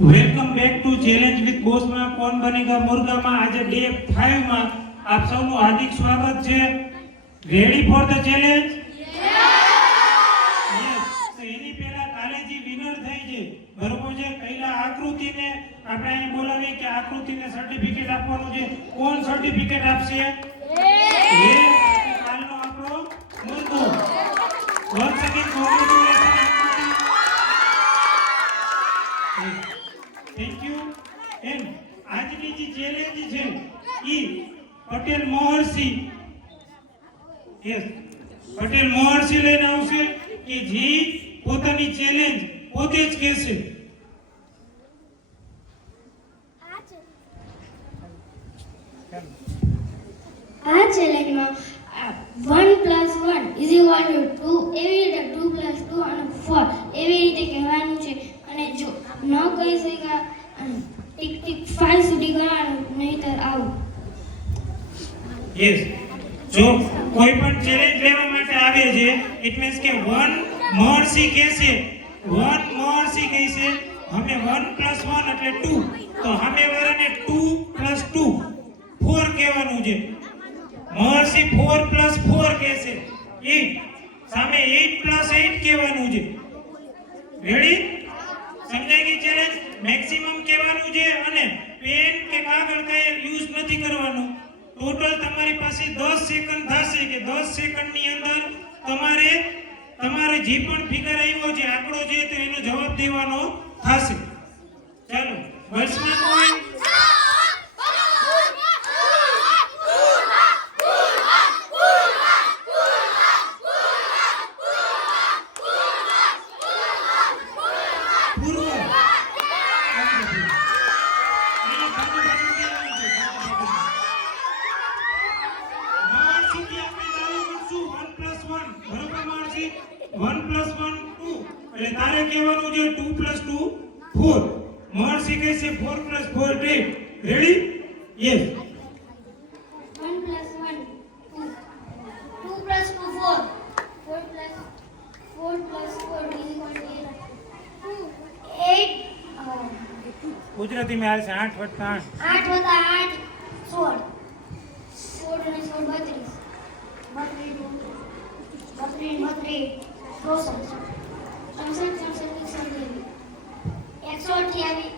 Welcome back to challenge with boss માં કોણ બનેગા મુર્ગામાં આજે ડે 5 માં આપ સૌનું હાર્દિક સ્વાગત છે. Ready for the challenge? Yes. તો એની પહેલા કાલે જે વિનર થઈ છે બરોબર છે, પહેલા આકૃતિને આપણે અહીં બોલાવીએ કે આકૃતિને સર્ટિફિકેટ આપવાનું છે. કોણ સર્ટિફિકેટ આપશે? કાલનો આપણો મુર્ગો. Once again congratulation. Thank you. And આજની જે ચેલેન્જ છે ઈ પટેલ મહર્ષિ, યસ, પટેલ મહર્ષિ લઈને આવશે કે જે પોતાની ચેલેન્જ પોતે જ કહેશે. આ ચેલેન્જમાં 1 + 1 = 2 એવી રીતે 2 + 2 અને 4 એવી રીતે કહેવાનું છે. અને જો ન કહી શક્યા ટીક ટીક 5 સુધી કરવાનું, નહીતર આવું. યસ. જો કોઈ પણ ચેલેન્જ લેવા માટે આવે છે ઇટ મીન્સ કે 1 મહર્ષિ કહેશે, 1 મહર્ષિ કહેશે, અમે 1 + 1 એટલે 2, તો સામેવાળાને 2 + 2 4 કહેવાનું છે. મહર્ષિ 4 + 4 કહેશે, 8, સામે 8 + 8 કહેવાનું છે. રેડી? સમજાઈ ગઈ ચેલેન્જ? મેક્સિમમ કહેવાનું છે અને પેન કે કાગળ કઈ યુઝ નથી કરવાનું. ટોટલ તમારી પાસે 10 સેકન્ડ થશે કે 10 સેકન્ડની અંદર તમારે જે પણ ફિગર આવ્યો છે, આંકડો છે, તો એનો જવાબ દેવાનો થશે. ચાલો, વર્ષના કોઈ એટલે તારે કહેવાનું છે 2 + 2 4. મહર્ષિ કહેશે 4 + 4 8. રેડી? યસ. 1 + 1 2 + 2 4 4 + 4 = 8. ગુજરાતી में हाल से 8 + 8 8 + 8 16 16 અને 16 32 32 64 128.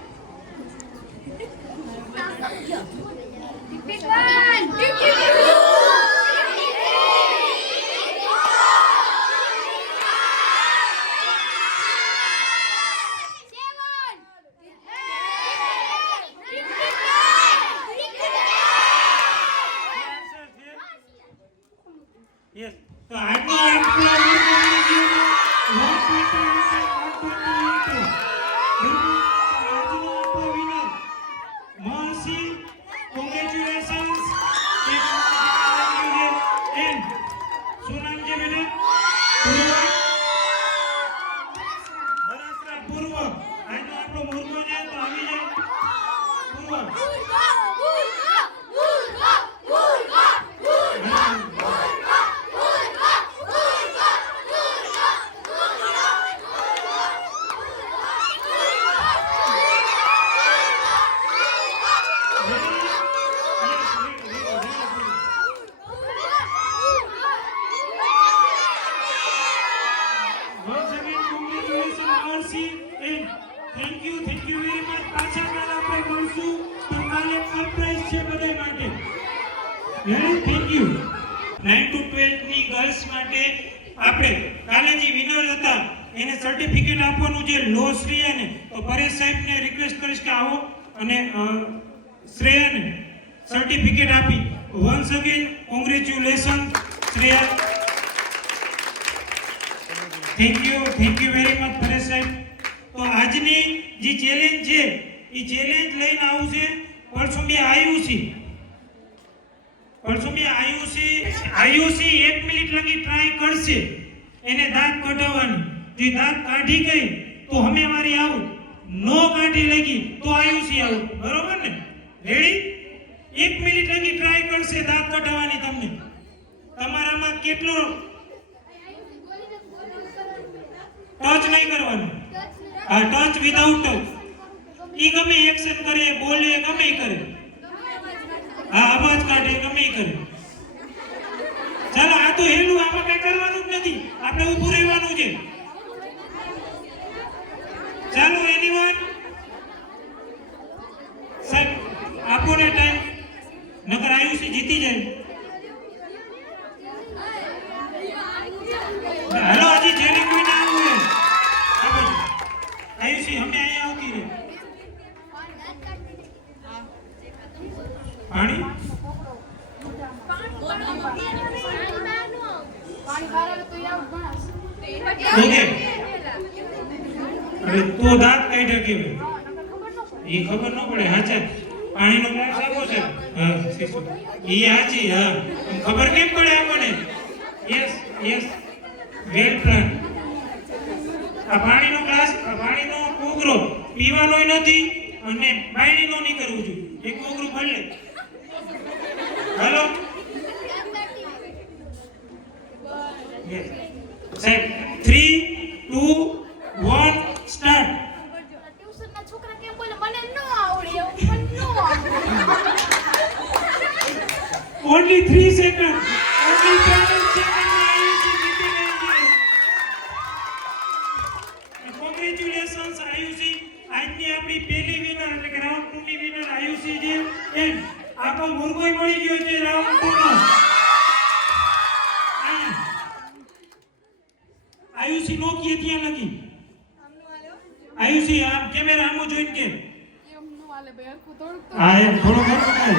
યસ. તો આજનો આપણો થેન્ક યુ વેરી મચ. પાછા કાલે આપણે મળશું, તો કાલે સરપ્રાઈઝ છે બધા માટે. Very thank you. 9 to 12 ની ગર્લ્સ માટે આપણે કાલે જે વિનર હતા એને સર્ટિફિકેટ આપવાનું છે લો શ્રેયાને. તો પરેશ સાહેબને રિક્વેસ્ટ કરીશ કે આવો અને શ્રેયાને સર્ટિફિકેટ આપી. Once again congratulation Shreya. Thank you very much Paresh સાહેબ. તો આજની જે ચેલેન્જ છે એ ચેલેન્જ લઈને આવશે પરસુંબી આયુષી 1 મિનિટ લગી ટ્રાય કરશે એને દાંત કઢાવવાની. જે દાંત કાઢી ગઈ તો હમે મારી આઉટ, નો કાઢી લગી તો આયુષી આઉટ. બરોબર ને? રેડી? 1 મિનિટ લગી ટ્રાય કરશે દાંત કઢાવવાની. તમને તમારામાં કેટલો ટચ નહીં કરવાનું. Touch without touch. ઈ ગમે એક્શન કરે, બોલે, ગમે ઈ કરે. હા, અવાજ કાઢે, ગમે ઈ કરે. ચાલો, આ તો હેલું, આમાં કઈ કરવાનું જ નથી. આપણે ઊભું રહેવાનું છે. ચાલો, એનીવન સાહેબ આપો ને ટાઈમ, નકર આયુષી જીતી જાય. હેલો, હજી જેને કોઈ ના આવ્યું આપો આયુષી, અમે અહીંયા આવતી રહે. પાણી ઓકે. અરે તો દાંત કાઢ્યા કેવી એ ખબર ન પડે. હાચા પાણીનો ગ્લાસ આપો છે. હા શીશુ એ હાચી. હા ખબર કેમ પડે આપણને? યસ યસ, વેલ પ્લાન. આ પાણીનો ગ્લાસ, આ પાણીનો કોગરો પીવાનો નથી અને બાયણીનો નહીં કરવું જોઈએ. એક કોગરો ભલે. હેલો સાહેબ, 3 2 1 સ્ટાર્ટ. ટ્યુશનના છોકરા કેમ બોલે મને ન આવડે એવું, મને ન આવડે. Only 3 seconds. Only 10 seconds. Ayushi જીતી ગઈ છે. Congratulations આયુષી. આજની આપણી પહેલી વિનર એટલે કે રાઉન્ડ 2 ની વિનર આયુષી છે. એમ આપણો મુર્ગોય મળી ગયો છે રાઉન્ડ 2 નો. આયુષી નો કે ત્યાં નથી. આયુષી આપ કેમેરા આમો જોઈને કે એમ ન હાલે ભાઈ, હરખું થોડુંક તો આ એમ થોડો ઘણો કરે.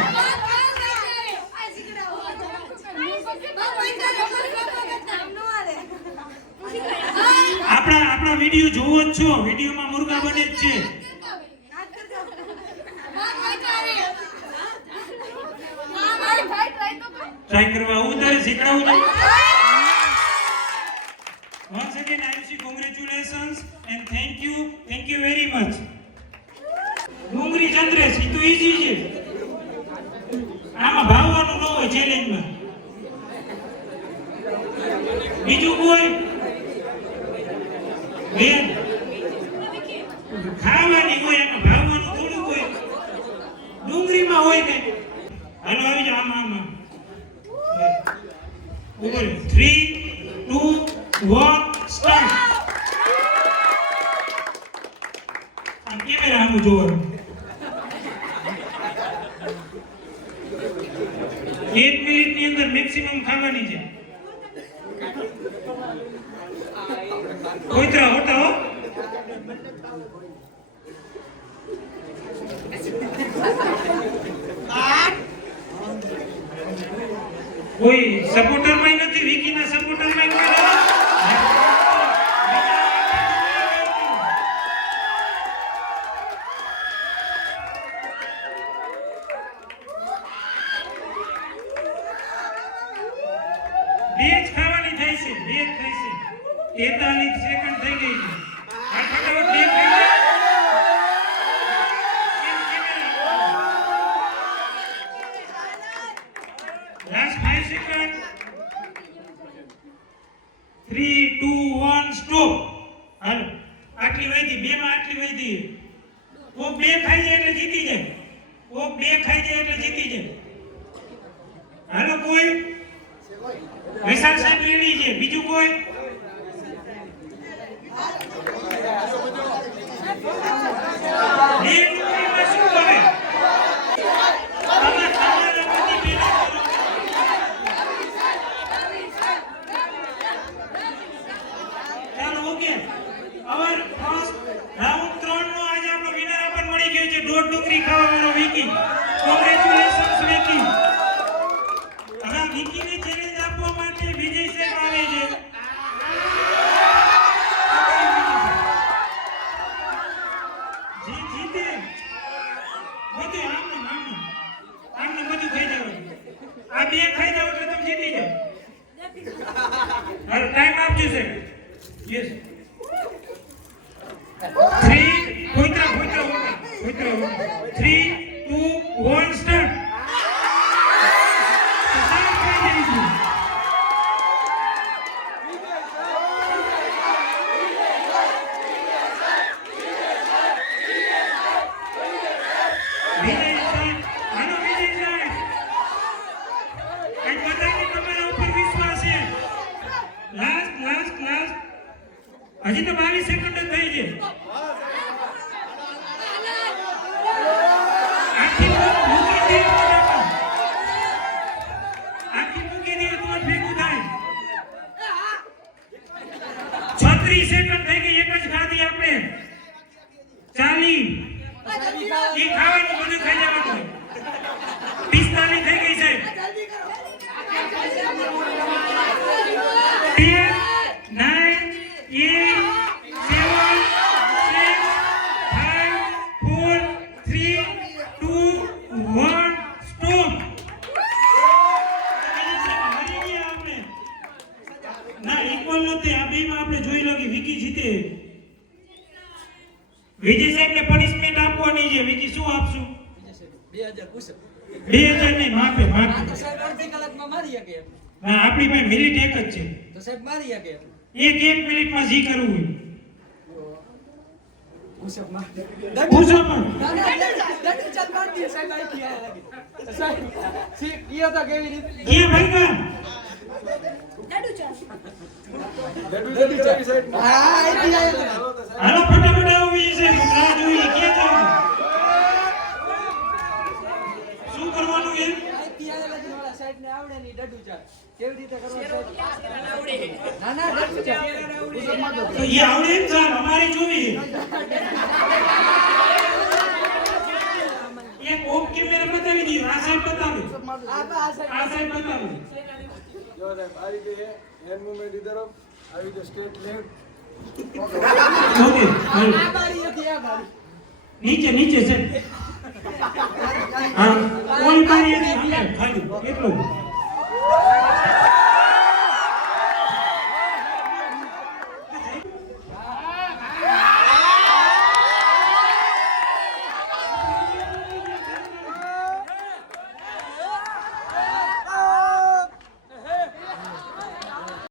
આપણા વિડિયો જોવો જ છો. વિડિયોમાં મુર્ગા બને જ છે. ટ્રાય કરવા આવું તારે શીખડાવું છે. Once again, Ayushi, congratulations and thank you very much. ડુંગરી ચંદ્રેશ, ઈ તો ઈઝી છે. આમાં ભાવવાનું ન હોય ચેલેન્જમાં. બીજું કોઈ બેન ખાવાની હોય, આમાં ભાવવાનું થોડું હોય. ડુંગરીમાં હોય ને. હાલો આવી જાઓ આમાં આમાં. ઉપર 3 2 1 સ્ટાર્ટ. આમ કેમેરા આમ જોવાનું. 1 મિનિટની અંદર મેક્સિમમ ખાવાની છે. કોઈતરા હોતા હો. કોઈ સપોર્ટર માં નથી. વિકી ના સપોર્ટર માં કોઈ નથી. બે જ ખાવાની થઈ છે. 43 સેકન્ડ થઈ ગઈ છે. આ ફટાફટ બે ખાઈ લે. Last 5 seconds. 3 2 1 stop. હાલો આટલી વૈધી, બે માં આટલી વૈધી. કોક બે ખાઈ જાય એટલે જીતી જાય. કોક બે ખાઈ જાય એટલે જીતી જાય. હાલો કોઈ વિશાલ સાહેબ રેડી છે. બીજું કોઈ? બે ટુકડીમાં શું કરે? ચાલો ઓકે. અવર ફર્સ્ટ રાઉન્ડ 3 નો આજે આપણો વિનર આપણને મળી ગયો છે. 1.5 ડુંગળી ખાવાનો વિકી. કોંગ્રેચ્યુલેશન્સ વિકી. હવે વિકીને ચેલેન્જ આપવા માટે વિજય સાહેબ આવે છે. જે જીતે બધું આમને બધું ખાઈ જવાનું. આ બે ખાઈ જાવ એટલે તમે જીતી જાવ. હાલો ટાઈમ આપજો સાહેબ. Yes 3 કોઈતરા 3 2 1 start. 40 એ ખાવાનું બધું ખાઈ જવાનું 45 થઈ ગઈ છે 10 9 8 7 6 5 4 3 2 1 સ્ટોપ ના ઇક્વલ નથી આ બેમાં આપણે જોઈ લો કે વિકી જીતે વિજય સાહેબને પનિશમેન્ટ આપવાની છે વિકી શું આપશું 2000 પૂછો 2000 નહીં માફે તો સાહેબ અડધી કલાકમાં મારી શકે એમ. ના આપણી પાસે મિનિટ એક જ છે તો સાહેબ મારી શકે એમ. એક મિનિટમાં જી કરવું હોય પૂછો માં પૂછો પણ ના ના દડુ ચાલ માર દે સાહેબ આઈ ગયા લાગે સાહેબ સી ઈયો તો કેવી રીતે કે ભાઈકા દડુ ચાલ સાહેબ હા આઈ ગયા હાલો ફટાફટ આવો વિજય સાહેબ રાહ જોઈએ ક્યાં જાવ શું કરવાનું છે આઈ ગયા લાગે વાળા સાહેબ ને આવડે ની દડુ ચાલ કેવી રીતે કરવાનું સાહેબ ના ના દડુ ચાલ પૂછો માં દો તો એ આવડે એમ સાહેબ અમારે જોઈએ એક ઓપ કેમેરા બતાવી દીધો આ સાહેબ બતાવે આ સાહેબ બતાવે જો સાહેબ આ રીતે છે હેન્ડ મૂવમેન્ટ ઇધર આવી જો સ્ટ્રેટ લેફ્ટ ઓકે હાલો. આ બારી હતી આ બારી નીચે સાહેબ હા કોણ પાડી હતી ખાલી એટલું